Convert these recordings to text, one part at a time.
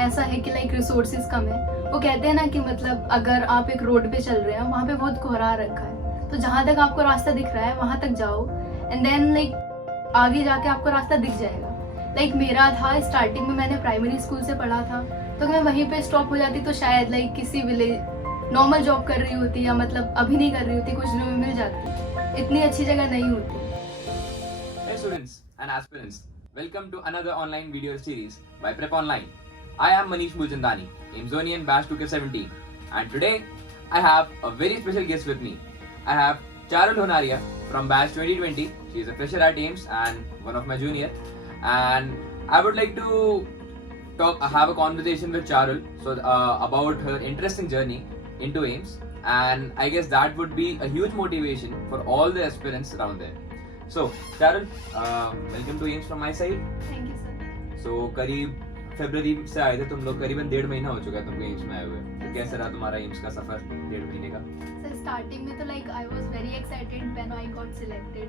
ऐसा है कि लाइक रिसोर्सेज कम है। वो कहते हैं ना कि मतलब अगर आप एक रोड पे चल रहे हैं, वहाँ पे बहुत कोहरा रखा है, तो जहाँ तक आपको रास्ता दिख रहा है वहाँ तक जाओ, एंड देन लाइक आगे जाके आपको रास्ता दिख जाएगा। लाइक मेरा था स्टार्टिंग में, मैंने प्राइमरी स्कूल से पढ़ा था, तो मैं वहीं पे स्टॉप हो जाती तो शायद लाइक किसी विलेज नॉर्मल जॉब कर रही होती, या मतलब अभी नहीं कर रही होती, कुछ दिनों में मिल जाती। इतनी अच्छी जगह नहीं होती। Hey students and aspirants, welcome to another online video series by Prep Online. I am Manish Mujandani, Amazonian Batch 2K17, and today I have a very special guest with me. I have Charul Honaria from Batch 2020. She is a fresher at AIMS and one of my junior. And I would like to have a conversation with Charul about her interesting journey into AIMS, and I guess that would be a huge motivation for all the aspirants around there. So, Charul, welcome to AIMS from my side. Thank you sir. So, करीब फरवरी से आए थे तुम लोग, करीबन 1.5 महीना हो चुका है तुमको एम्स में आए हुए। तो कैसा रहा तुम्हारा एम्स का सफर 1.5 महीने का? सर स्टार्टिंग में तो like I was very excited when I got selected,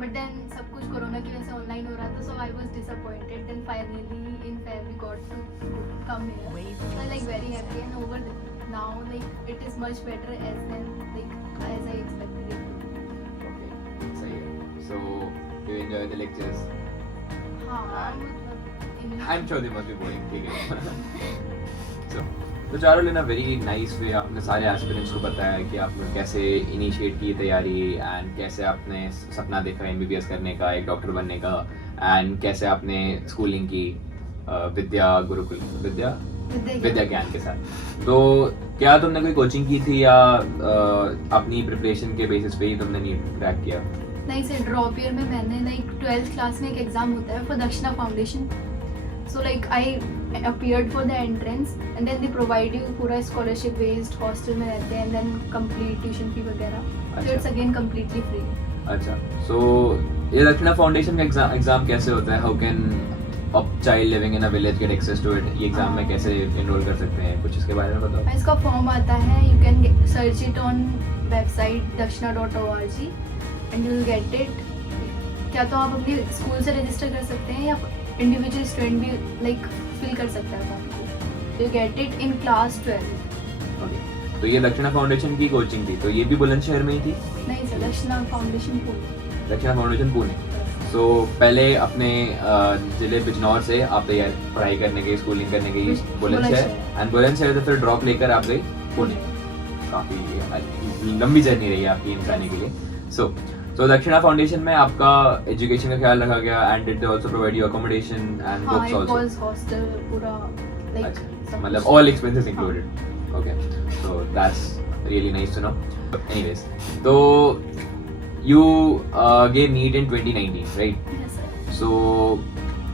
but then सब कुछ कोरोना की वजह से ऑनलाइन हो रहा था, so I was disappointed. Then finally in Feb we got to come here, so I like very happy, and over now like it is much better as then like as I expected it. Okay, सही है। So, do you enjoy the lectures? हाँ, I'm sure they must be boring. ठीक है। तो चारुल, इन a very nice way आपने सारे aspirants को बताया कि आपने कैसे इनिशिएट की तैयारी, एंड कैसे आपने सपना देखा एमबीबीएस करने का, एक डॉक्टर बनने का, एंड कैसे आपने स्कूलिंग की विद्या ज्ञान के साथ। तो क्या तुमने कोई कोचिंग की थी, या अपनी प्रिपरेशन के बेसिस पे ही तुमने नीट क्रैक किया? नहीं सर, ड्रॉप ईयर में मैंने लाइक 12th क्लास में एक एग्जाम होता है फॉर दक्षिणा foundation, so like I appeared for the entrance, and then they provide you पूरा scholarship based, hostel में रहते हैं, and then complete tuition fee वगैरह, so it's again completely free. अच्छा, so ये दक्षिणा फाउंडेशन का एग्जाम कैसे होता है? How can a child living in a village get access to it? ये एग्जाम में कैसे एनरोल कर सकते हैं, कुछ इसके बारे में बताओ। इसका फॉर्म आता है, you can search it on website dakshina.org and you will get it. क्या तो आप अपने स्कूल से रजिस्टर कर सकते हैं, या इंडिविजुअल स्टूडेंट भी लाइक फिल कर सकता है फॉर्म को। You get it in class 12। Okay, तो ये दक्षिणा फाउंडेशन की कोचिंग थी, तो ये भी बुलंदशहर में ही थी? नहीं सर, दक्षिणा फाउंडेशन पुणे। दक्षिणा फाउंडेशन पुणे। सो पहले अपने जिले बिजनौर से आप पढ़ाई करने गई, स्कूलिंग करने गई बुलंदशहर, एंड बुलंदशहर से फिर ड्रॉप लेकर आप गई पुणे। काफ़ी लंबी जर्नी रही है आपकी एम्स आने के लिए। सो दक्षिणा फाउंडेशन में आपका एजुकेशन का ख्याल रखा गया, and did they also provide you accommodation and books also? हाँ, वाज हॉस्टल पूरा लाइक, अच्छा, मतलब all expenses included. Okay, so that's really nice to know. Anyways, तो you gave NEET in 2019, right? Yes sir.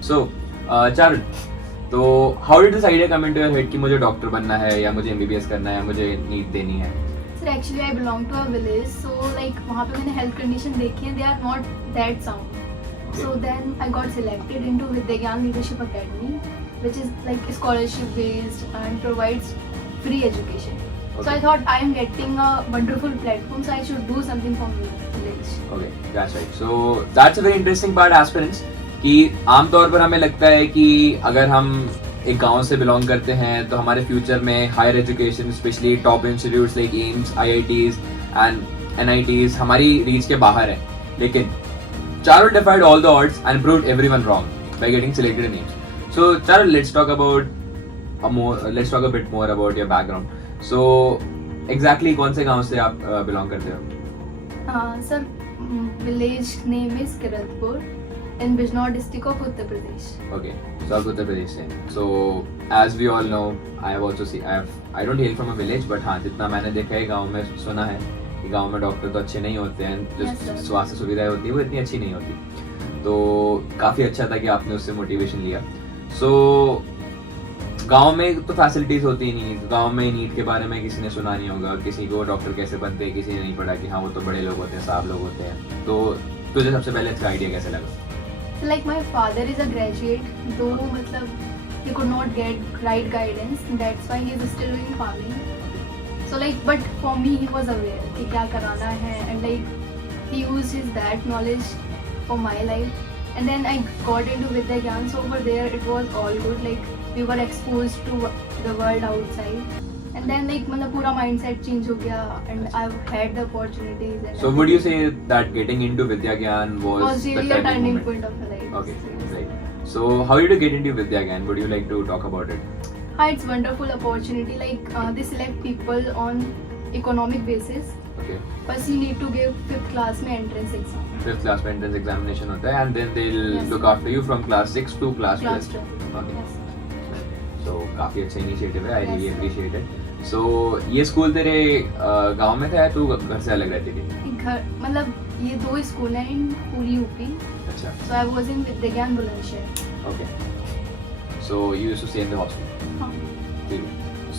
So Charul, तो how did this idea come into your head कि मुझे doctor बनना है, या मुझे MBBS करना है, या मुझे NEET देनी है? Sir, actually I belong to a village, so like वहाँ पे मैंने health condition देखी है, they are not that sound. So then I got selected into Vidyagyan Leadership Academy, which is like scholarship based and provides free education. Okay. So I thought I am getting a wonderful platform, so I should do something for village. Okay, that's right. So that's a very interesting part, aspirants, कि आमतौर पर हमें लगता है कि अगर हम एक गांव से बिलोंग करते हैं तो हमारे फ्यूचर में higher education, specially top institutes like AIIMS, IITs and NITs हमारी रीच के बाहर है। लेकिन Charul defied all the odds and proved everyone wrong by getting selected in AIMS. So Charul, let's talk a bit more about your background. So exactly कौन से गांव से आप बिलोंग करते हो? Sir, village name is Kiratpur in Bijnor district of Uttar Pradesh. Okay, so आप उत्तर प्रदेश से। So as we all know, I have also I don't hail from a village, but हाँ, जितना मैंने देखा है गांव में, सुना है कि गांव में डॉक्टर तो अच्छे नहीं होते हैं, जो स्वास्थ्य सुविधाएं होती है वो इतनी अच्छी नहीं होती। तो काफ़ी अच्छा था कि आपने उससे मोटिवेशन लिया। So गांव में तो फैसिलिटीज होती ही नहीं, गांव में नीट के बारे में किसी ने सुना नहीं होगा, किसी को डॉक्टर कैसे बनते हैं किसी ने नहीं पढ़ा कि हाँ वो तो बड़े लोग होते हैं, साहब लोग होते हैं। तो तुझे सबसे पहले इसका आइडिया कैसे लगा? So like my father is a graduate, though मतलब he could not get right guidance, that's why he is still doing farming. So like, but for me he was aware कि क्या कराना है, and like he used his that knowledge for my life, and then I got into Vidyagyan. So over there it was all good. Like we were expose to the world outside and then like मतलब पूरा mindset change हो गया and I had the opportunities and So would you say that getting into Vidya Gyan was the really a turning turning moment? point of my life. Okay, right. So how did you get into Vidya Gyan? Would you like to talk about it? Hi, it's wonderful opportunity. Like they select people on economic basis. Okay. First, you need to give 5th class में entrance exam. 5th class में entrance examination होता है and then they'll Yes. look after you from class 6 to class 12. 12. Okay. Yes. So काफी अच्छा initiative है. I really Yes. appreciate it. So ये school तेरे गांव में था या तू घर से अलग रहती थी? घर मतलब ये 2 स्कूल हैं इन पूरी यूपी. अच्छा. So I was in Vidya Gyan Bulandshahr. Okay. So you used to stay in the hostel. हाँ.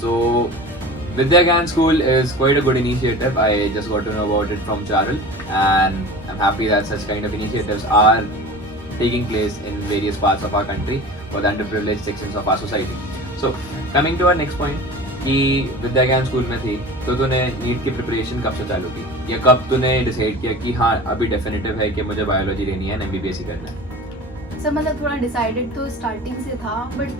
So Vidya Gyan School is quite a good initiative. I just got to know about it from Charul, and I'm happy that such kind of initiatives are taking place in various parts of our country for the underprivileged sections of our society. So coming to our next point, कि विद्या ज्ञान school में थी तो तूने NEET की preparation कब से चालू की या कब तूने डिसाइड किया कि हाँ अभी डेफिनेटिव है कि मुझे बायोलॉजी लेनी है MBBS ही करना है? सब मतलब थोड़ा डिसाइडेड तो स्टार्टिंग से था बट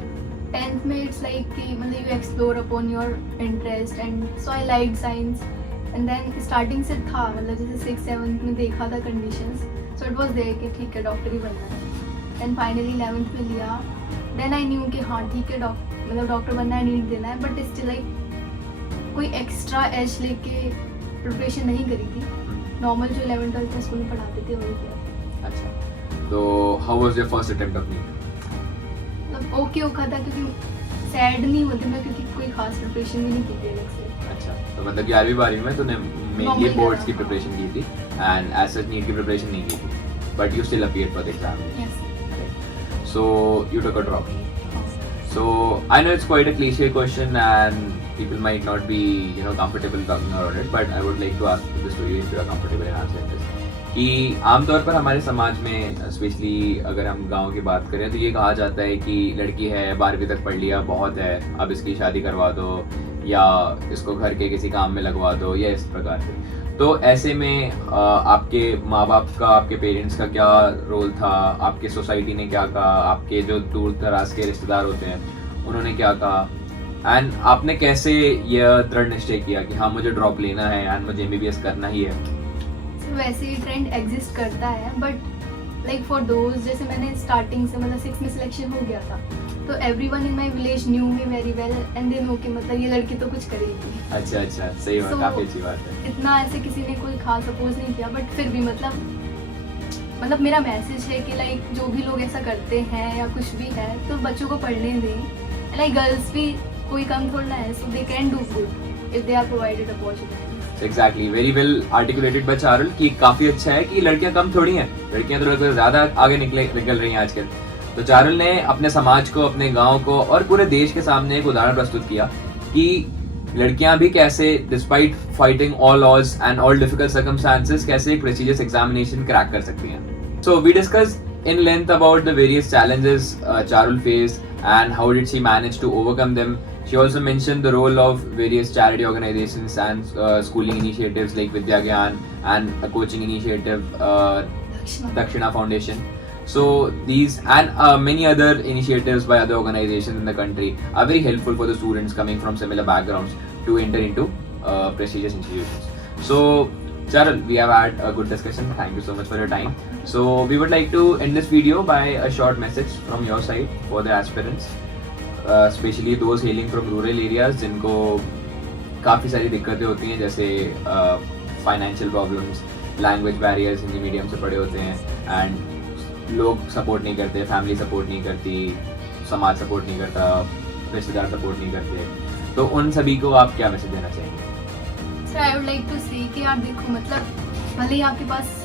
10th में इट्स लाइक कि मतलब you explore upon your interest and so I like science and then starting से था मतलब जैसे 6th 7th में देखा था conditions so it was there कि ठीक है डॉक्टर ही बनना है देन फाइनली 11th में लिया देन आई न्यू कि हाँ ठीक है मतलब डॉक्टर बनना है नीट देना है बट स्टिल लाइक कोई एक्स्ट्रा एज लेके प्रिपरेशन नहीं करी थी नॉर्मल जो 11th 12th में स्कूल में पढ़ाते थे वही किया. अच्छा. तो how was your first attempt of NEET? मतलब ओके होगा था क्योंकि सैड नहीं होती मैं क्योंकि कोई खास प्रिपरेशन भी नहीं की थी अलग से. अच्छा. तो मतलब 11वीं 12वीं में तूने मेनली Normally बोर्ड्स की हाँ. प्रिपरेशन की थी एंड एज सच नीट की प्रिपरेशन नहीं की थी but you still appeared for the exam. Yes. So you took a drop. So I know it's quite a cliche question and people might not be comfortable talking about it, but I would like to ask this to you if you are comfortable in answering this. कि आमतौर पर हमारे समाज में specially अगर हम गांव की बात करें तो ये कहा जाता है कि लड़की है 12वीं तक पढ़ लिया बहुत है अब इसकी शादी करवा दो या इसको घर के किसी काम में लगवा दो या इस प्रकार से. तो ऐसे में आपके माँ बाप का आपके पेरेंट्स का क्या रोल था, आपके सोसाइटी ने क्या कहा, आपके जो दूर दराज के रिश्तेदार होते हैं उन्होंने क्या कहा एंड आपने कैसे यह दृढ़ निश्चय किया कि हाँ मुझे ड्रॉप लेना है एंड मुझे MBBS करना ही है? वैसे ही ट्रेंड एग्जिस्ट करता है बट लाइक फॉर दोज जैसे मैंने स्टार्टिंग से मतलब 6 में सिलेक्शन हो गया था तो everyone in my village new me very well and they know कि मतलब ये लड़की तो कुछ करेगी. अच्छा अच्छा सही बात. So, काफी अच्छी बात है. इतना ऐसे किसी ने कोई खास अपोज नहीं किया बट फिर भी मतलब मेरा मैसेज है कि लाइक जो भी लोग ऐसा करते हैं या कुछ भी है तो बच्चों को पढ़ने दें. लाइक गर्ल्स भी कोई कम थोड़ा है so they can do good if they are provided opportunities. Exactly very well articulated by Charul कि काफी अच्छा है कि लड़कियां कम थोड़ी हैं, लड़कियां तो ज्यादा आगे निकल रही हैं आजकल. तो चारुल ने अपने समाज को, अपने गांव को और पूरे देश के सामने एक उदाहरण प्रस्तुत किया कि लड़कियां भी कैसे despite fighting all odds and all difficult circumstances कैसे एक प्रेस्टिजियस एग्जामिनेशन क्रैक कर सकती हैं. So we discussed in length about the various challenges Charul faced and how did she manage to overcome them. She also mentioned the role of various charity organizations and schooling initiatives like Vidya Gyan and a coaching initiative, Dakshina Foundation. So these and many other initiatives by other organizations in the country are very helpful for the students coming from similar backgrounds to enter into prestigious institutions. So Charul, we have had a good discussion. Thank you so much for your time. So we would like to end this video by a short message from your side for the aspirants, especially those hailing from rural areas जिनको काफ़ी सारी दिक्कतें होती हैं जैसे financial problems, language barriers, Hindi medium से पढ़े होते हैं एंड लोग सपोर्ट नहीं करते, फैमिली सपोर्ट नहीं करती, समाज सपोर्ट नहीं करता, रिश्तेदार सपोर्ट नहीं करते. तो उन सभी को आप क्या मैसेज देना चाहेंगे? Sir I would like to say कि आप देखो मतलब भले ही आपके पास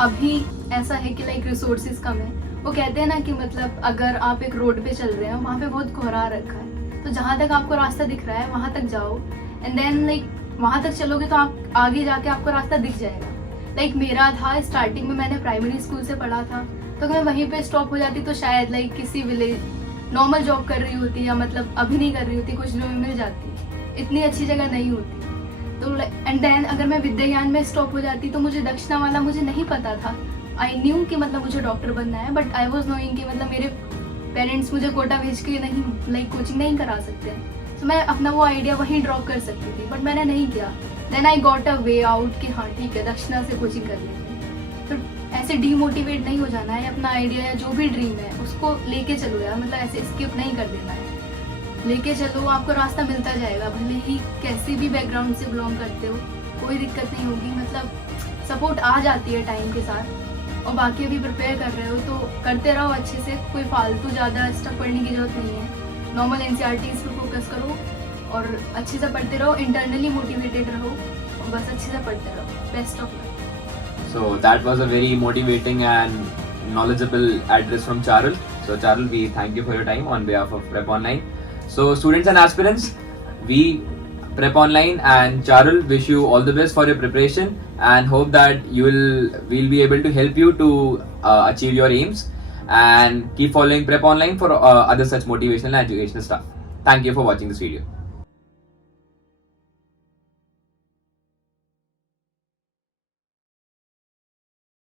अभी ऐसा है कि लाइक रिसोर्सेज कम है. वो कहते हैं ना कि मतलब अगर आप एक रोड पे चल रहे हैं वहाँ पे बहुत कोहरा रखा है तो जहाँ तक आपको रास्ता दिख रहा है वहाँ तक जाओ एंड देन लाइक वहाँ तक चलोगे तो आप आगे जाके आपको रास्ता दिख जाएगा. लाइक मेरा था स्टार्टिंग में मैंने प्राइमरी स्कूल से पढ़ा था तो मैं वहीं पे स्टॉप हो जाती तो शायद लाइक किसी विलेज नॉर्मल जॉब कर रही होती या मतलब अभी नहीं कर रही होती कुछ जो मिल जाती, इतनी अच्छी जगह नहीं होती. तो एंड देन अगर मैं विद्या ज्ञान में स्टॉप हो जाती तो मुझे दक्षिणा वाला मुझे नहीं पता था. आई न्यू कि मतलब मुझे डॉक्टर बनना है बट आई वॉज नोइंग कि मतलब मेरे पेरेंट्स मुझे कोटा भेज के नहीं लाइक कोचिंग नहीं करा सकते हैं, तो मैं अपना वो आइडिया वहीं ड्रॉप कर सकती थी, बट मैंने नहीं किया। Then I got a way out कि हाँ ठीक है, दक्षिणा से कोचिंग कर लेते हैं। तो ऐसे डीमोटिवेट नहीं हो जाना है, अपना आइडिया या जो भी ड्रीम है उसको लेके चलो यार, मतलब ऐसे स्किप नहीं कर देना है, लेके चलो, आपको रास्ता मिलता जाएगा। भले ही कैसे भी बैकग्राउंड से बिलोंग करते हो, कोई दिक्कत नहीं होगी, मतलब सपोर्ट आ जाती है टाइम के साथ। और बाकी अभी प्रिपेयर कर रहे हो तो करते रहो अच्छे से, कोई फालतू ज़्यादा स्टफ पढ़ने की जरूरत नहीं है। नॉर्मल NCERTs पे फोकस करो और अच्छे से पढ़ते रहो, इंटरनली मोटिवेटेड रहो और बस अच्छे से पढ़ते रहो। Best of luck. So that was a very motivating and knowledgeable address from Charul. So Charul, we thank you for your time on behalf of Prep Online. So students and aspirants, we Prep Online and Charul wish you all the best for your preparation and hope that we'll be able to help you to achieve your aims, and keep following Prep Online for other such motivational and educational stuff. Thank you for watching this video.